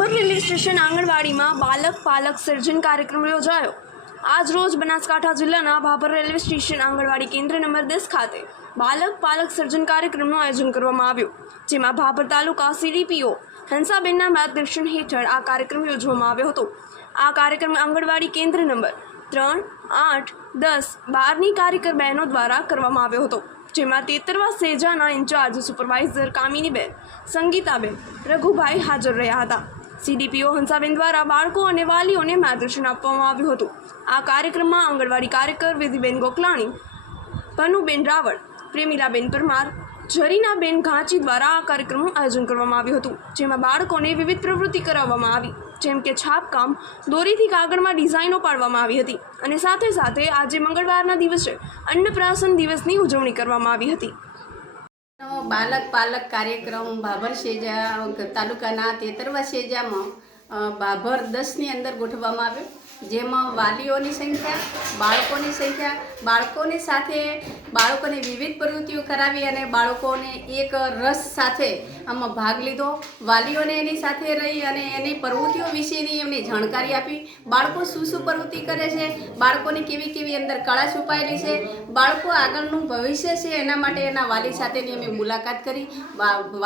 Bhabhar railway station આંગણવાડીમાં બાલક, પાલક સર્જન કાર્યક્રમ યોજાયો. આજ રોજ બનાસકાંઠા જિલ્લાના ભાભર રેલવે સ્ટેશન આંગણવાડી કેન્દ્ર નંબર દસ ખાતે બાલક, પાલક સર્જન કાર્યક્રમનું આયોજન કરવામાં આવ્યું. જેમાં ભાભર તાલુકા સીડીપીઓ હંસાબેનના માર્ગદર્શન હેઠળ આ કાર્યક્રમ યોજવામાં આવ્યો હતો. આ કાર્યક્રમ આંગણવાડી કેન્દ્ર નંબર ત્રણ, આઠ, દસ, બારની કાર્યકર બહેનો દ્વારા કરવામાં આવ્યો હતો. જેમાં તેતરવા સેજાના ઇન્ચાર્જ સુપરવાઇઝર કામિનીબેન, સંગીતાબેન, રઘુભાઈ હાજર રહ્યા હતા. સીડીપીઓ હંસાબેન દ્વારા બાળકો અને વાલીઓને માર્ગદર્શન આપવામાં આવ્યું હતું. આ કાર્યક્રમમાં આંગણવાડી કાર્યકર વિધિબેન ગોકલાણી ભનુબેન રાવળ, પ્રેમિલાબેન પરમાર, જરીનાબેન ઘાંચી દ્વારા આ કાર્યક્રમનું આયોજન કરવામાં આવ્યું હતું, જેમાં બાળકોને વિવિધ પ્રવૃત્તિ કરાવવામાં આવી, જેમ કે છાપકામ, દોરીથી કાગળમાં ડિઝાઇનો પાડવામાં આવી હતી અને સાથે સાથે આજે મંગળવારના દિવસે અન્નપ્રાશન દિવસની ઉજવણી કરવામાં આવી હતી. બાલક પાલક કાર્યક્રમ બાભર શેજા તાલુકાના તેતરવા શેજામાં ભાભર દસની અંદર ગોઠવવામાં આવ્યો. જેમાં વાલીઓની સંખ્યા, બાળકોની સંખ્યા, બાળકોની સાથે બાળકોને વિવિધ પ્રવૃત્તિઓ કરાવી અને બાળકોને એક રસ સાથે આમાં ભાગ લીધો. વાલીઓને એની સાથે રહી અને એની પ્રવૃત્તિઓ વિશેની એમને જાણકારી આપી. બાળકો શું શું પ્રવૃત્તિ કરે છે? બાળકોની કેવી કેવી અંદર કળા છુપાયેલી છે? બાળકો આગળનું ભવિષ્ય છે એના માટે એના વાલી સાથેની અમે મુલાકાત કરી.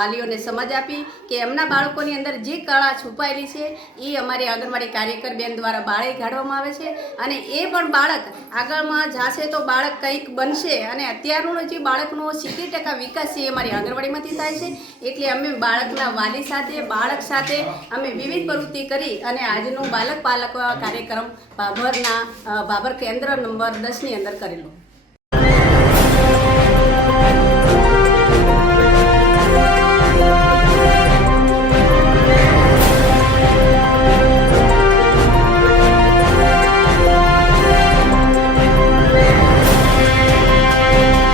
વાલીઓને સમજ આપી કે એમના બાળકોની અંદર જે કળા છુપાયેલી છે, એ અમારી આંગણવાડી કાર્યકર બેન દ્વારા બાળે કાઢવામાં આવે છે અને એ પણ બાળક આગળમાં જાશે તો બાળક કંઈક બનશે અને અત્યારનો જે બાળકનો સિત્તેર ટકા વિકાસ છે એ અમારી આંગણવાડીમાંથી થાય છે. એટલે અમે બાળકના વાલી સાથે, બાળક સાથે અમે વિવિધ પ્રવૃત્તિ કરી અને આજનું બાલક પાલક કાર્યક્રમ ભાભરના ભાભર કેન્દ્ર નંબર દસની અંદર કરેલો.